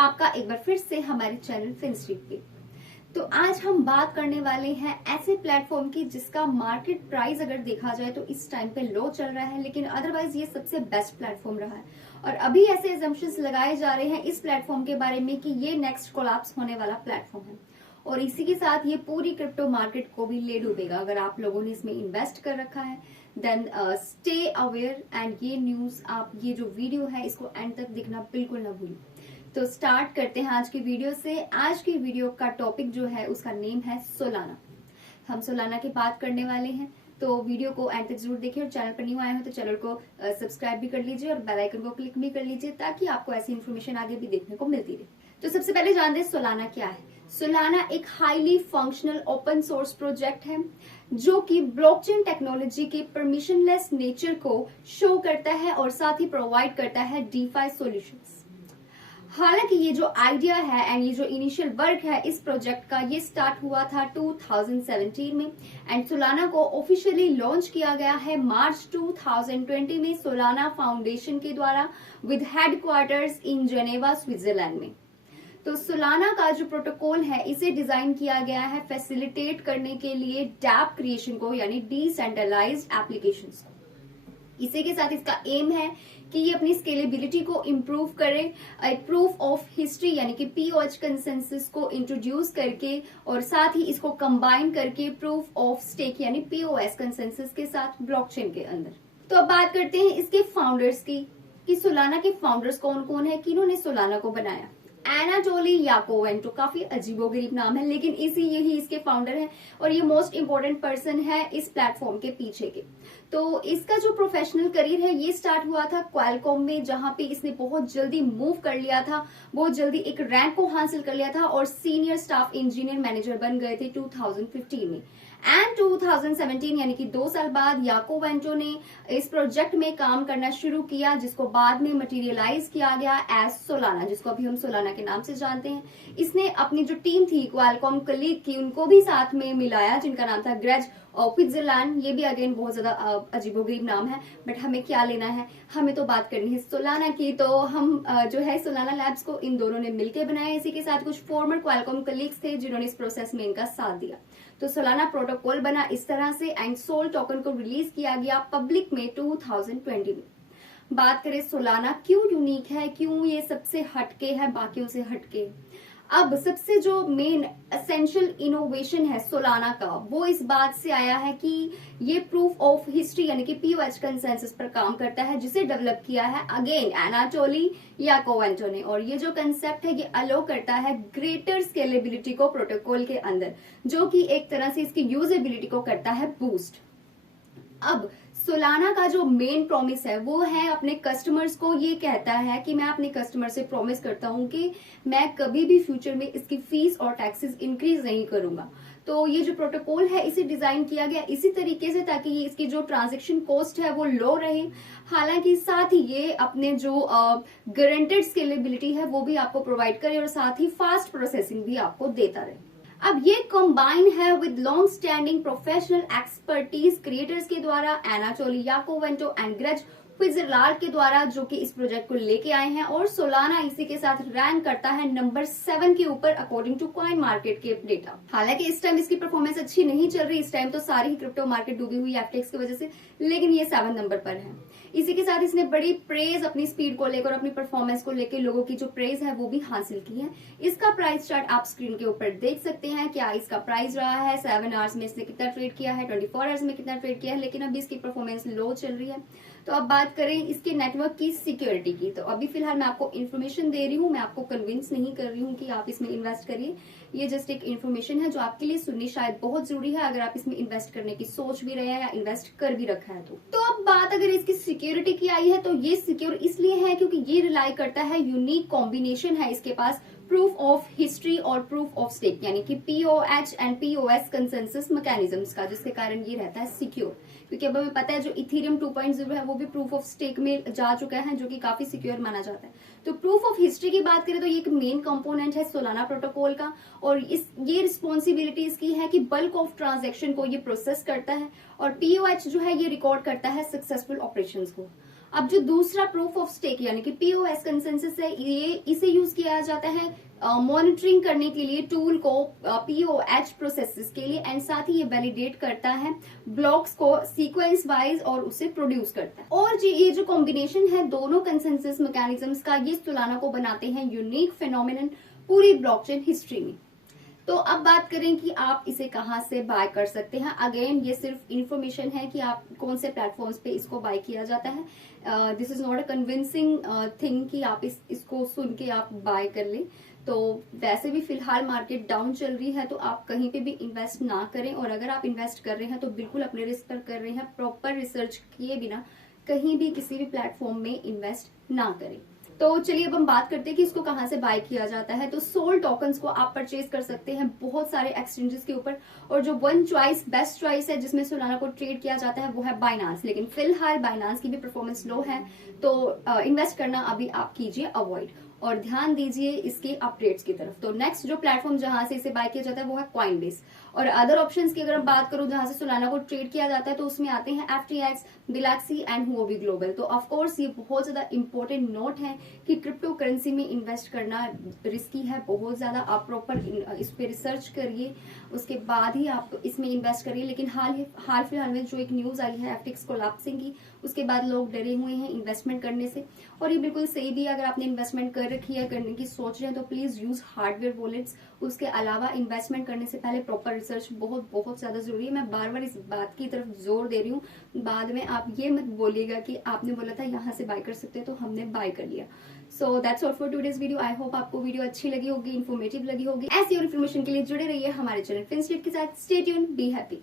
आपका एक बार फिर से हमारे चैनल फिनस्ट्रीट पे। तो आज हम बात करने वाले हैं ऐसे प्लेटफॉर्म की जिसका मार्केट प्राइस अगर देखा जाए तो इस टाइम पे लो चल रहा है, लेकिन अदरवाइज ये सबसे बेस्ट प्लेटफॉर्म रहा है। और अभी ऐसे एजम्पशंस लगाए जा रहे हैं इस प्लेटफॉर्म के बारे में कि ये नेक्स्ट कोलैप्स होने वाला प्लेटफॉर्म है और इसी के साथ ये पूरी क्रिप्टो मार्केट को भी ले डूबेगा। अगर आप लोगों ने इसमें इन्वेस्ट कर रखा है देन स्टे अवेयर एंड ये न्यूज, आप ये जो वीडियो है इसको एंड तक देखना बिल्कुल ना भूलें। तो स्टार्ट करते हैं आज की वीडियो से। आज की वीडियो का टॉपिक जो है उसका नेम है सोलाना। हम सोलाना की बात करने वाले हैं, तो वीडियो को एंड तक जरूर देखिए और चैनल पर न्यू आए हो तो चैनल को सब्सक्राइब भी कर लीजिए और बेल आइकन को क्लिक भी कर लीजिए ताकि आपको ऐसी इन्फॉर्मेशन आगे भी देखने को मिलती रहे। तो सबसे पहले जानते हैं सोलाना क्या है। सोलाना एक highly functional open source project है जो कि ब्लॉकचेन टेक्नोलॉजी के परमिशनलेस नेचर को शो करता है और साथ ही प्रोवाइड करता है डीफाई सॉल्यूशंस। हालांकि ये जो आइडिया है एंड ये जो इनिशियल वर्क है इस प्रोजेक्ट का, ये स्टार्ट हुआ था 2017 में एंड सोलाना को ऑफिशियली लॉन्च किया गया है मार्च 2020 में सोलाना फाउंडेशन के द्वारा with headquarters in Geneva Switzerland में। तो सोलाना का जो प्रोटोकॉल है इसे डिजाइन किया गया है फैसिलिटेट करने के लिए डैप क्रिएशन को, यानी डिसेंट्रलाइज्ड एप्लीकेशंस को। इसी के साथ इसका एम है कि ये अपनी स्केलेबिलिटी को इम्प्रूव करे, एक प्रूफ ऑफ हिस्ट्री यानी कि पीओएच कंसेंसस को इंट्रोड्यूस करके और साथ ही इसको कंबाइन करके प्रूफ ऑफ स्टेक यानी पीओएस कंसेंसस के साथ ब्लॉकचेन के अंदर। तो अब बात करते हैं इसके फाउंडर्स की कि सोलाना के फाउंडर्स कौन कौन है, किन्होंने सोलाना को बनाया। एनाटोली याकोवेंटो, काफी अजीबोगरीब नाम है लेकिन यही इसके फाउंडर है और ये मोस्ट इंपोर्टेंट पर्सन है इस प्लेटफॉर्म के पीछे के। तो इसका जो प्रोफेशनल करियर है ये स्टार्ट हुआ था क्वालकॉम में, जहां पे इसने बहुत जल्दी मूव कर लिया था, बहुत जल्दी एक रैंक को हासिल कर लिया था और सीनियर स्टाफ इंजीनियर मैनेजर बन गए थे 2015 में। एंड 2017 यानी कि 2 साल बाद याकोवेंटो ने इस प्रोजेक्ट में काम करना शुरू किया जिसको बाद में मटेरियलाइज किया गया एज सोलाना, जिसको अभी हम सोलाना के नाम से जानते हैं। इसने अपनी जो टीम थी क्वालकॉम कलीग की उनको भी साथ में मिलाया जिनका नाम था ग्रेज स्विट्जरलैंड। ये भी अगेन बहुत ज्यादा अजीबोगरीब नाम है बट हमें क्या लेना है, हमें तो बात करनी है सोलाना की। तो हम जो है सोलाना लैब्स को इन दोनों ने मिलकर बनाया। इसी के साथ कुछ फॉर्मर क्वालकॉम कलीग्स थे जिन्होंने इस प्रोसेस में इनका साथ दिया। तो सोलाना प्रोटोकॉल बना इस तरह से एंड सोल टोकन को रिलीज किया गया पब्लिक में 2020 में। बात करें सोलाना क्यों यूनिक है, क्यों ये सबसे हटके है, बाकियों से हटके। अब सबसे जो मेन एसेंशियल इनोवेशन है सोलाना का वो इस बात से आया है कि ये प्रूफ ऑफ हिस्ट्री यानी कि पीओएच कंसेंसस पर काम करता है जिसे डेवलप किया है अगेन एनाटोली याकोवेंटो ने। और ये जो कंसेप्ट है ये अलो करता है ग्रेटर स्केलेबिलिटी को प्रोटोकॉल के अंदर, जो कि एक तरह से इसकी यूजेबिलिटी को करता है बूस्ट। अब सोलाना का जो मेन प्रॉमिस है वो है अपने कस्टमर्स को, ये कहता है कि मैं अपने कस्टमर से प्रॉमिस करता हूं कि मैं कभी भी फ्यूचर में इसकी फीस और टैक्सेस इंक्रीज नहीं करूंगा। तो ये जो प्रोटोकॉल है इसे डिजाइन किया गया इसी तरीके से ताकि ये इसकी जो ट्रांजैक्शन कॉस्ट है वो लो रहे। हालांकि साथ ही ये अपने जो गारंटेड स्केलेबिलिटी है वो भी आपको प्रोवाइड करे और साथ ही फास्ट प्रोसेसिंग भी आपको देता रहे। अब ये कंबाइन है with long standing professional expertise creators के द्वारा, एनाटोली याकोवेंटो एंड ग्रेज स्विट्जरलैंड के द्वारा, जो कि इस प्रोजेक्ट को लेके आए हैं। और सोलाना इसी के साथ रैंक करता है नंबर 7 के ऊपर अकॉर्डिंग टू कॉइन मार्केट के डेटा। हालांकि इस टाइम इसकी परफॉर्मेंस अच्छी नहीं चल रही, इस टाइम तो सारी ही क्रिप्टो मार्केट डूबी हुई एफटीएक्स की वजह से, लेकिन ये 7 नंबर पर है। इसी के साथ इसने बड़ी प्रेज अपनी स्पीड को लेकर, अपनी परफॉर्मेंस को लेकर लोगों की जो प्रेज है वो भी हासिल की है। इसका प्राइस चार्ट आप स्क्रीन के ऊपर देख सकते हैं। क्या इसका प्राइस रहा है 7 आवर्स में इसने कितना ट्रेड किया है, 24 आवर्स में कितना ट्रेड किया है, लेकिन अभी इसकी परफॉर्मेंस लो चल रही है। तो अब बात करें इसके नेटवर्क की सिक्योरिटी की, तो अभी फिलहाल मैं आपको इन्फॉर्मेशन दे रही हूँ, मैं आपको कन्विंस नहीं कर रही हूँ कि आप इसमें इन्वेस्ट करिए। ये जस्ट एक इन्फॉर्मेशन है जो आपके लिए सुननी शायद बहुत जरूरी है अगर आप इसमें इन्वेस्ट करने की सोच भी रहे हैं या इन्वेस्ट कर भी रखा है। तो अब बात अगर इसकी सिक्योरिटी की आई है तो ये सिक्योर इसलिए है क्योंकि ये रिलाई करता है, यूनिक कॉम्बिनेशन है इसके पास प्रूफ ऑफ हिस्ट्री और प्रूफ ऑफ स्टेक यानी कि pOH and POS consensus mechanisms का, जिसके कारण ये रहता है सिक्योर। क्योंकि अब हमें पता है जो इथेरियम 2.0 है वो भी प्रूफ ऑफ स्टेक में जा चुका है जो कि काफी सिक्योर माना जाता है। तो प्रूफ ऑफ हिस्ट्री की बात करें तो ये एक मेन कंपोनेंट है सोलाना प्रोटोकॉल का और ये रिस्पॉन्सिबिलिटी इसकी है कि बल्क ऑफ ट्रांजैक्शन को ये प्रोसेस करता है और पीओएच जो है ये रिकॉर्ड करता है सक्सेसफुल ऑपरेशंस को। अब जो दूसरा प्रूफ ऑफ स्टेक यानी कि पीओएस कंसेंसस है, ये इसे यूज किया जाता है मॉनिटरिंग करने के लिए टूल को पीओएच प्रोसेसेस के लिए, एंड साथ ही ये वैलिडेट करता है ब्लॉक्स को सीक्वेंस वाइज और उसे प्रोड्यूस करता है। और ये जो कॉम्बिनेशन है दोनों कंसेंसस मैकेनिज्म्स का, ये सोलाना को बनाते हैं यूनिक फिनोमिनन पूरी ब्लॉकचेन हिस्ट्री में। तो अब बात करें कि आप इसे कहां से बाय कर सकते हैं। अगेन ये सिर्फ इन्फॉर्मेशन है कि आप कौन से प्लेटफॉर्म्स पे इसको बाय किया जाता है। This is not a convincing thing कि आप इसको सुन के आप बाय कर लें। तो वैसे भी फिलहाल मार्केट डाउन चल रही है, तो आप कहीं पे भी इन्वेस्ट ना करें, और अगर आप इन्वेस्ट कर रहे हैं तो बिल्कुल अपने रिस्क पर कर रहे हैं, प्रॉपर रिसर्च किए बिना कहीं भी किसी भी प्लेटफॉर्म में इन्वेस्ट ना करें। तो चलिए अब हम बात करते हैं कि इसको कहां से बाय किया जाता है। तो सोल टोकन्स को आप परचेज कर सकते हैं बहुत सारे एक्सचेंजेस के ऊपर, और जो वन चॉइस बेस्ट चॉइस है जिसमें सोलाना को ट्रेड किया जाता है वो है बाइनांस। लेकिन फिलहाल बाइनांस की भी परफॉर्मेंस लो है, तो इन्वेस्ट करना अभी आप कीजिए अवॉइड, और ध्यान दीजिए इसके अपडेट्स की तरफ। तो नेक्स्ट जो प्लेटफॉर्म जहां से इसे बाय किया जाता है वो है कॉइनबेस। और अदर ऑप्शंस की अगर हम बात करूं जहां से सोलाना को ट्रेड किया जाता है, तो उसमें आते हैं FTX, Galaxy and Huobi global. तो ऑफकोर्स ये बहुत ज्यादा इंपॉर्टेंट नोट है कि क्रिप्टो करेंसी में इन्वेस्ट करना रिस्की है बहुत ज्यादा। आप प्रॉपर इस पे रिसर्च करिए, उसके बाद ही आप इसमें इन्वेस्ट करिए। लेकिन हाल फिलहाल में जो एक न्यूज आई है FTX कोलैप्सिंग की, उसके बाद लोग डरे हुए हैं इन्वेस्टमेंट करने से, और ये बिल्कुल सही भी है। अगर आपने इन्वेस्टमेंट कर रखी है, करने की सोच रहे हैं, तो प्लीज यूज हार्डवेयर वॉलेट्स। उसके अलावा इन्वेस्टमेंट करने से पहले प्रॉपर रिसर्च बहुत ज्यादा जरूरी है। मैं बार बार इस बात की तरफ जोर दे रही हूँ, बाद में आप ये मत बोलिएगा कि आपने बोला था यहाँ से बाय कर सकते हैं तो हमने बाय कर लिया। So that's all for today's video. I hope आपको वीडियो अच्छी लगी होगी, इन्फॉर्मेटिव लगी होगी। ऐसी और इन्फॉर्मेशन के लिए जुड़े रहिए हमारे चैनल फिनस्ट्रीट के साथ। Stay tuned, be happy.